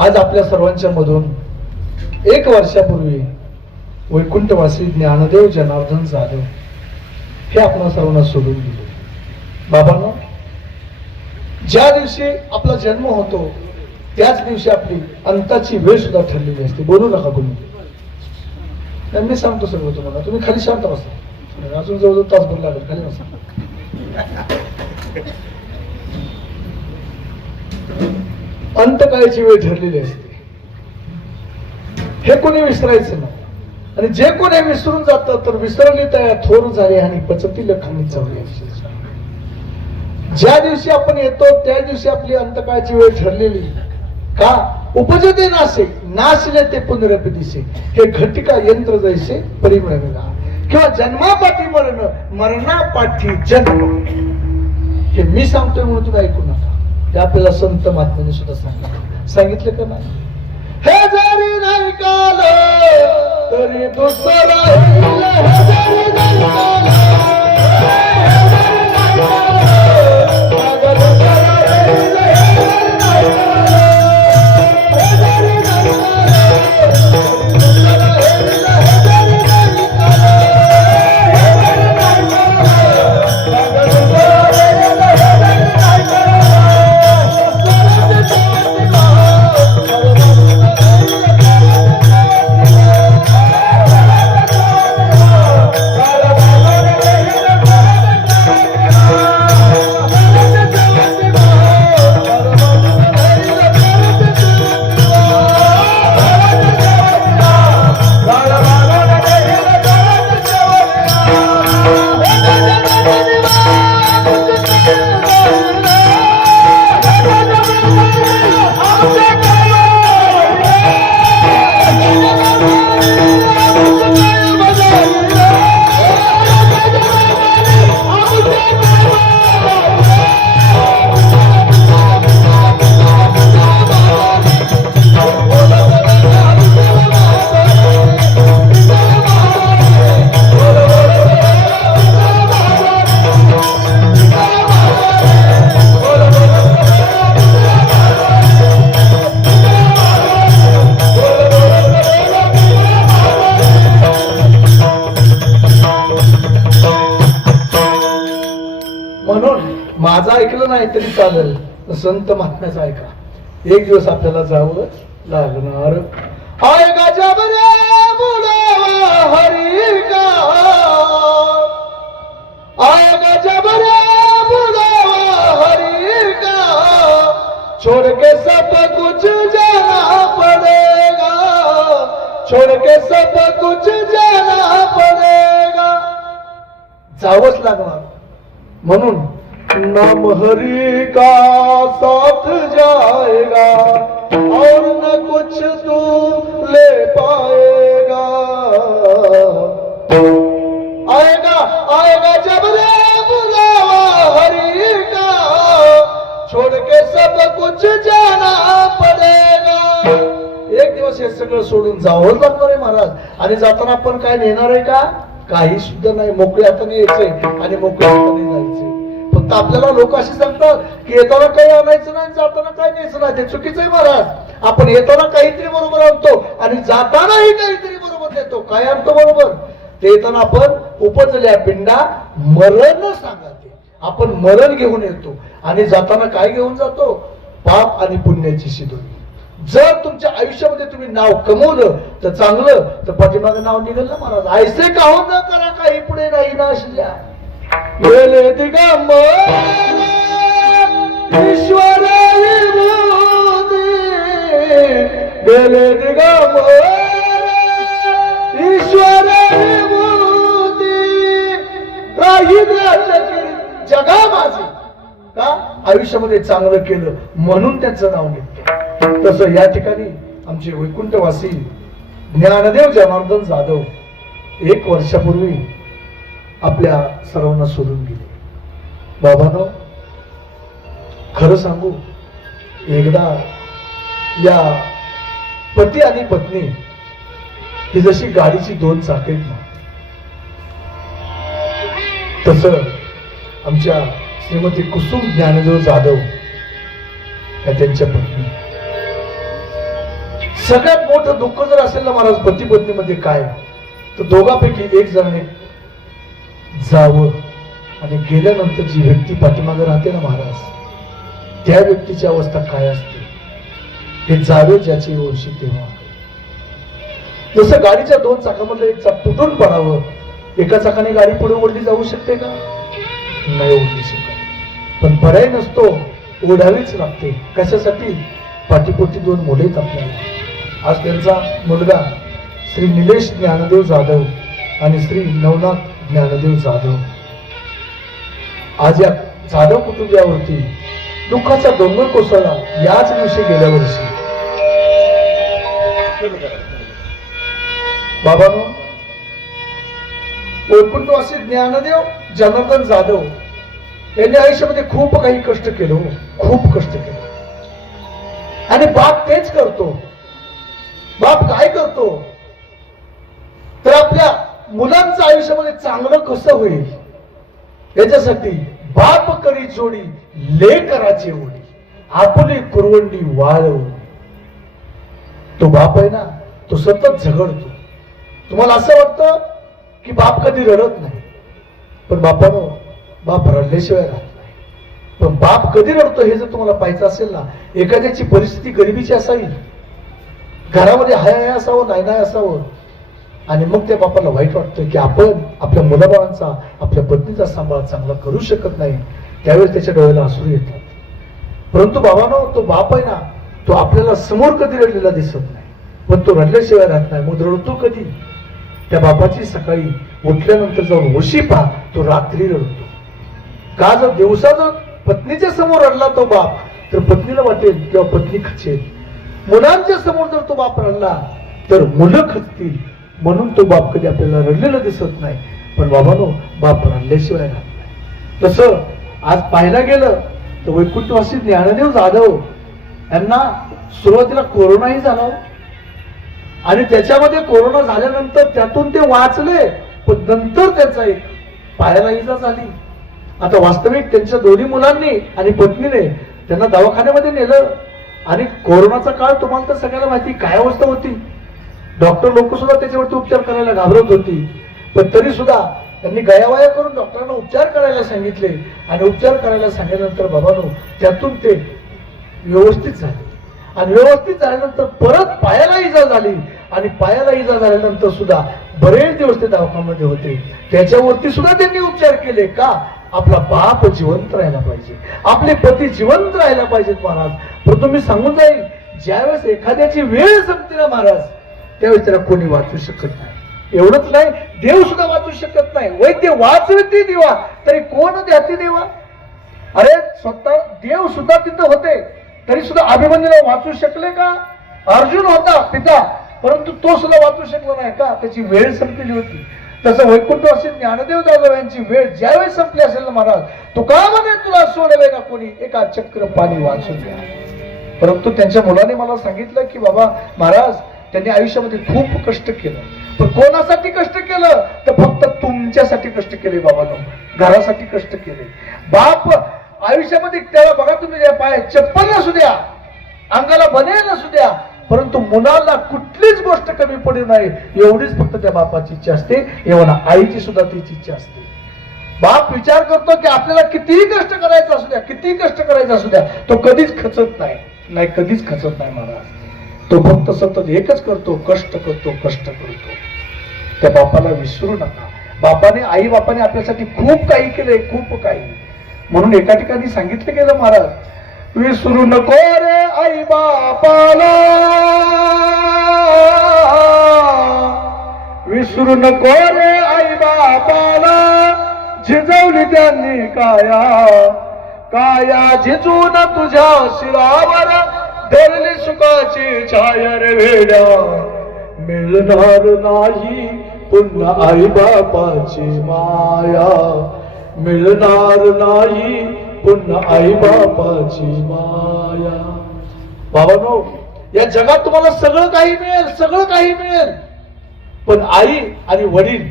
आज आपल्या सर्वांच्या मधून एक वर्षापूर्वी वैकुंठवासी ज्ञानदेव जनार्दन जाधव हे आपल्या सर्वांना सोडून दिले बाबांना ज्या दिवशी आपला जन्म होतो त्याच दिवशी आपली अंताची वेळ सुद्धा ठरलेली असते. बोलू नका कोणी. मी सांगतो सर्व तुम्हाला. तुम्ही खाली शांत बसा. अजून जवळजवळ तासभर लागेल. खाली बसा. अंतकाळाची वेळ ठरलेली असते. हे कोणी विसरायचं नाही. आणि जे कोणी विसरून जात तर विसरली त्या थोर झाले आणि पचती लखानी चावली. ज्या दिवशी आपण येतो त्या दिवशी आपली अंतकाळाची वेळ ठरलेली. का? उपजते नासे. नाशले ते पुनरपी दिसे. हे घटिका यंत्र जैसे परिमळविला किंवा जन्मापाठी मरण मरणापाठी जन्म. हे मी सांगतोय म्हणून तुला ऐकून ते आपल्याला संत महात्म्याने सुद्धा सांगितलं सांगितलं का नाही? हे जरी नाही काल तरी दुसरा संत महात्म्याचा ऐका एक दिवस आपल्याला जावं लागणार. आय बरे रे हरी का? आय बरे रे हरी का? छोड़ के सब कुछ जाना पड़ेगा। छोड़ के सब कुछ जाना पड़ेगा। जावंच लागणार. म्हणून नाम हरी का? आणि जाताना आपण काय नेणार आहे का? काही सुद्धा नाही. मोकळ्या हाताने यायचंय आणि मोकळ्या हाताने जायचंय. फक्त आपल्याला लोक असे सांगतात की येताना काही आणायचं नाही जाताना काही न्यायचं नाही. ते चुकीचं आहे महाराज. आपण येताना काहीतरी बरोबर आणतो आणि जातानाही काहीतरी बरोबर देतो. काय आणतो बरोबर? ते येताना आपण उपजल्या पिंडा मरण सांगते. आपण मरण घेऊन येतो आणि जाताना काय घेऊन जातो? पाप आणि पुण्याची शिदोरी. जर तुमच्या आयुष्यामध्ये तुम्ही नाव कमवलं तर चांगलं तर पाठीमागे नाव निघल ना महाराज. ऐसे का हो न करा काही पुढे नाही ना असल्या गेले ईश्वर गेले दिगंबर ईश्वर जगा माझे. का? आयुष्यामध्ये चांगलं केलं म्हणून त्यांचं नाव घेतलं तसं या ठिकाणी आमचे वैकुंठवासी ज्ञानदेव जनार्दन जाधव एक वर्षापूर्वी आपल्या सर्वांना सोडून गेले. बाबानो खरं सांगू एकदा या पती आणि पत्नी ही जशी गाडीची दोन चाकेत ना तस आमच्या श्रीमती कुसुम ज्ञानदेव जाधव या त्यांच्या पत्नी सगळ्यात मोठं दुःख जर असेल ना महाराज पती पत्नीमध्ये काय? तर दोघांपैकी एक जण जावं आणि गेल्यानंतर जी व्यक्ती पाठीमागे राहते ना महाराज त्या व्यक्तीची अवस्था काय असते? हे जावे ज्याची ओळशी तेव्हा. जसं गाडीच्या दोन चाकामधलं एक चाक तुटून पडावं एका चाकाने गाडी पुढे ओढली जाऊ शकते का? नाही ओढली शकत. पण पर्याय नसतो ओढावीच लागते. कशासाठी? पाठीपोटी दोन मुले आपल्याला. आज त्यांचा मुलगा श्री निलेश ज्ञानदेव जाधव आणि श्री नवनाथ ज्ञानदेव जाधव. आज या जाधव कुटुंबियावरती दुःखाचा डोंगर कोसळला याच दिवशी गेल्या वर्षी. बाबानो वैकुंठवासी ज्ञानदेव जनार्दन जाधव यांनी आयुष्यामध्ये खूप काही कष्ट केलं हो. खूप कष्ट केलं. आणि बाप तेच करतो. बाप काय करतो? तर आपल्या मुलांचं आयुष्यामध्ये चांगलं कसं होईल? याच्यासाठी बाप करी जोडी ले कराची ओढी आपली कुरवंडी वाळव तो बाप आहे ना तो सतत झगडतो. तुम्हाला असं वाटतं की बाप कधी रडत नाही पण बापानो बाप रडल्याशिवाय राहत नाही. पण बाप कधी रडतो हे जर तुम्हाला पाहायचं असेल ना एखाद्याची परिस्थिती गरिबीची असावी. घरामध्ये हाय हाय असावं नाही नाही असावं. आणि मग त्या बापाला वाईट वाटतं की आपण आपल्या मुलाबाळांचा आपल्या पत्नीचा सांभाळ चांगला करू शकत नाही. त्यावेळेस त्याच्या डोळ्याला असू येतात. परंतु बाबानो तो बाप आहे ना तो आपल्याला समोर कधी रडलेला दिसत नाही. पण तो रडल्याशिवाय राहत नाही. मग रडतो कधी? त्या बापाची सकाळी उठल्यानंतर जाऊन उशी पहा तो रात्री रडतो. का जर दिवसा जर पत्नीच्या समोर रडला तो बाप तर पत्नीला वाटेल किंवा पत्नी खचेल. मुलांच्या समोर जर तो बाप रडला तर मुलं खचतील. म्हणून तो बाप कधी आपल्याला रडलेला दिसत नाही. पण बाबानो बाप रडल्याशिवाय राहत नाही. तसं आज पाहायला गेलं तर वैकुंठवासी ज्ञानदेव जाधव यांना सुरुवातीला कोरोनाही झाला. आणि त्याच्यामध्ये कोरोना झाल्यानंतर त्यातून ते वाचले पण नंतर त्याचा एक पायाला इजा झाली. आता वास्तविक त्यांच्या दोन्ही मुलांनी आणि पत्नीने त्यांना दवाखान्यामध्ये नेलं. आणि कोरोनाचा काळ तुम्हाला तर सगळ्याला माहिती काय अवस्था होती? डॉक्टर लोक सुद्धा त्याच्यावरती उपचार करायला घाबरत होती. पण तरी सुद्धा त्यांनी गयावया करून डॉक्टरांना उपचार करायला सांगितले. आणि उपचार करायला सांगितल्यानंतर बाबानो त्यातून ते व्यवस्थित झाले. आणि व्यवस्थित झाल्यानंतर परत पायाला इजा झाली. आणि पायाला इजा झाल्यानंतर सुद्धा बरेच दिवस ते दवाखान्यामध्ये होते. त्याच्यावरती सुद्धा त्यांनी उपचार केले का? आपला बाप जिवंत राहायला पाहिजे. आपले पती जिवंत राहायला पाहिजेत महाराज. परंतु मी सांगून जाईल ज्यावेळेस एखाद्याची वेळ संपते ना महाराज त्यावेळेस त्याला कोणी वाचू शकत नाही. एवढंच नाही देव सुद्धा वाचू शकत नाही. वैद्य वाचवते देवा तरी कोण द्याती देवा? अरे स्वतः देव सुद्धा तिथं होते तरी सुद्धा अभिमन्यूला वाचू शकले का? अर्जुन होता पिता परंतु तो सुद्धा वाचू शकला नाही का? त्याची वेळ संपलेली होती. तसं वैकुंठ ज्ञानदेव जाधव यांची वेळ ज्यावेळी संपली असेल ना महाराज तुका का म्हणे तुला सोडवे का कोणी? एका चक्र पाणी वाचून द्या परंतु त्यांच्या मुलाने मला सांगितलं की बाबा महाराज त्यांनी आयुष्यामध्ये खूप कष्ट केलं. पण कोणासाठी कष्ट केलं? तर फक्त तुमच्यासाठी कष्ट केले बाबा घरासाठी कष्ट केले. बाप आयुष्यामध्ये त्याला बघा तुम्ही पाय चप्पल असू द्या अंगाला बने असू द्या परंतु मुलाला कुठलीच गोष्ट कमी पडू नाही एवढीच फक्त त्या बापाची इच्छा असते एवढा आईची सुद्धा तिची इच्छा असते. बाप विचार करतो की आपल्याला कितीही कष्ट करायचं असू द्या कितीही कष्ट करायचं असू द्या तो कधीच खचत नाही. नाही कधीच खचत नाही महाराज तो फक्त सतत एकच करतो कष्ट करतो कष्ट करतो. त्या बापाला विसरू नका. बापाने आई बापाने आपल्यासाठी खूप काही केलंय खूप काही. म्हणून एका ठिकाणी सांगितलं गेलं महाराज विसरू नको रे आई बापाला. विसरू नको रे आई बापाला. झिजवली त्यांनी काया. काया झिजून तुझ्या शिरावर. धरली सुखाची छाया रे वेड्या मिळणार नाही पुन्हा आई बापाची माया. मिळणार नाही पुन्हा आई बापाची माया. बाबानो या जगात तुम्हाला सगळं काही मिळेल सगळं काही मिळेल. पण आई आणि वडील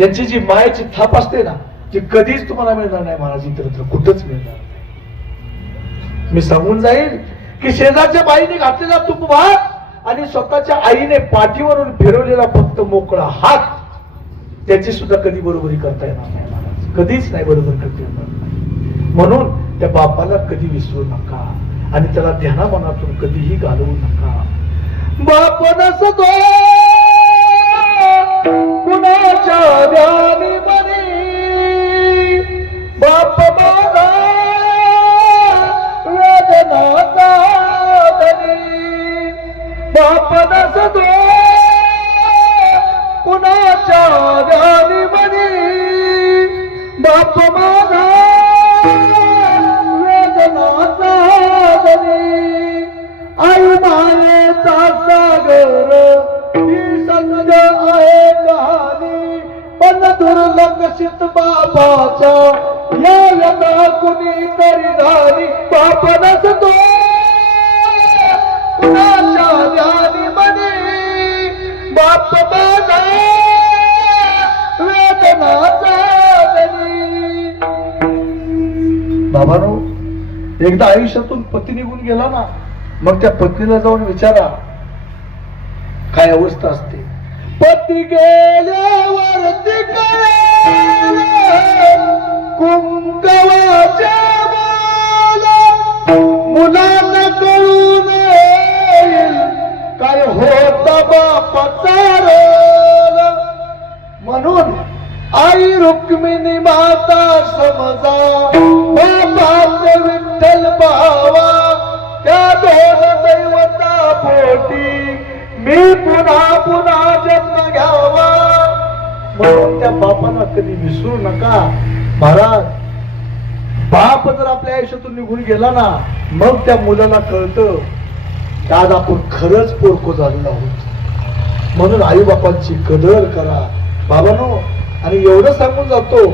यांची जी मायाची थाप असते ना ती कधीच तुम्हाला मिळणार नाही महाराज इतरत्र कुठंच मिळणार नाही. मी सांगून जाईल की शेजारच्या बाईने घातलेला तूप भात आणि स्वतःच्या आईने पाठीवरून फिरवलेला फक्त मोकळा हात त्याची सुद्धा कधी बरोबरी करता येणार नाही महाराज. कधीच नाही बरोबर करता येणार. नाही म्हणून त्या बापाला कधी विसरू नका आणि त्याला ध्याना मनातून कधीही घालवू नका. बाप नसतो कुणाच्या ध्यानी मनी? बाप माझा वेदनाचा बाप नसतो बाबानो एकदा आयुष्यातून पती निघून गेला ना मग त्या पत्नीला जाऊन विचारा काय अवस्था असते. पती गेल्यावर कुंकवाच्या मुला आयुष्यातून निघून गेला ना मग त्या मुलाला कळतं की आज आपण खरंच पोरको झालेलो आहोत. म्हणून आई बापांची कदर करा. बाबानो आणि एवढं सांगून जातो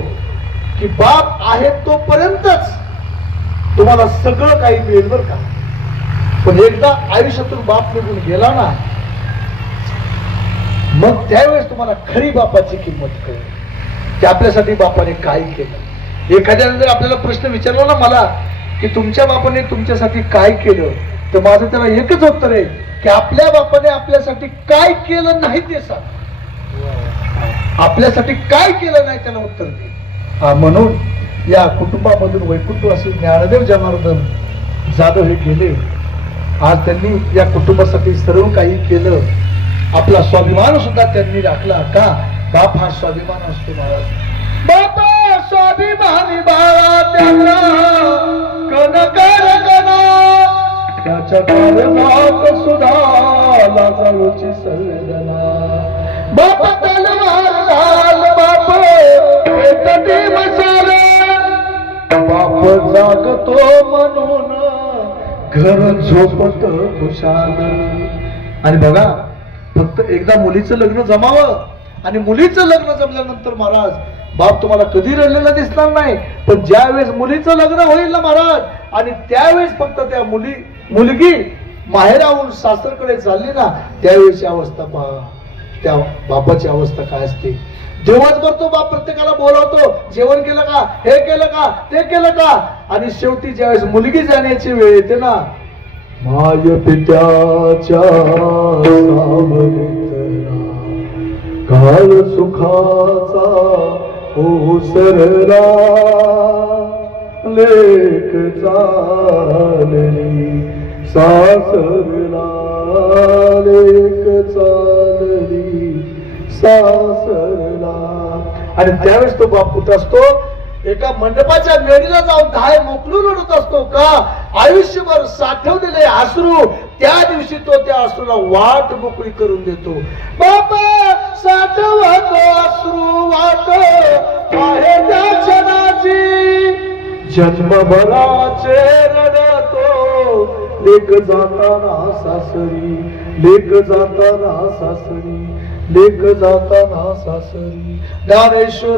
की बाप आहे तोपर्यंतच तुम्हाला सगळं काही मिळेल बरं का. पण एकदा आयुष्यातून बाप निघून गेला ना मग त्यावेळेस तुम्हाला खरी बापाची किंमत कळेल. की आपल्यासाठी बापाने काय केलं? एखाद्याने जर आपल्याला प्रश्न विचारला ना मला की तुमच्या बापाने तुमच्यासाठी काय केलं? तर माझं त्याला एकच उत्तर आहे की आपल्या बापाने आपल्यासाठी काय केलं नाही ते सांग. आपल्यासाठी काय केलं नाही त्याला उत्तर दे. म्हणून या कुटुंबामधून वैकुंठवासी ज्ञानदेव जनार्दन जाधव हे गेले. आज त्यांनी या कुटुंबासाठी सर्व काही केलं. आपला स्वाभिमान सुद्धा त्यांनी राखला. का? बाप हा स्वाभिमान असतो महाराज. बापा! स्वाभिमानी बाळा त्याला कनकर गणा त्याच्या कर्मात सुद्धा लाजाळूची सर्जना बाप तलवार घाल बाप पेटती मसाला. बाप जागतो म्हणून घर झोपत खुशाल आणि बघा फक्त एकदा मुलीचं लग्न जमावं आणि मुलीचं लग्न जमल्यानंतर महाराज बाप तुम्हाला कधी रडलेला दिसणार नाही पण ज्यावेळेस मुलीचं लग्न होईल ना महाराज आणि त्यावेळेस फक्त त्या मुली मुलगी माहेराहून सासरकडे चालली ना त्यावेळेची अवस्था पहा. त्या बापाची अवस्था काय असते? दिवसभर तो बाप प्रत्येकाला बोलावतो जेवण केलं का हे केलं का ते केलं का? आणि शेवटी ज्यावेळेस मुलगी जाण्याची वेळ येते ना माय पित्याच्या काल सुखाचा ओसरला लेख चालली सासरला. लेख चालली सासरला. आणि त्यावेळेस तो बाप कुठं असतो एका मंडपाच्या मेढीला जाऊन धाय मोकलून रडत असतो का? आयुष्यभर साठवलेले आसरू त्या दिवशी तो त्या अश्रूला वाट मोकळी करून देतो. बाबा साठवतो अश्रू वाट आहे त्या क्षणाची. जन्मभराचे रडतो. लेख जाताना सासरी लेख जाताना सासरी लेख जाताना सासरी. ज्ञानेश्वर.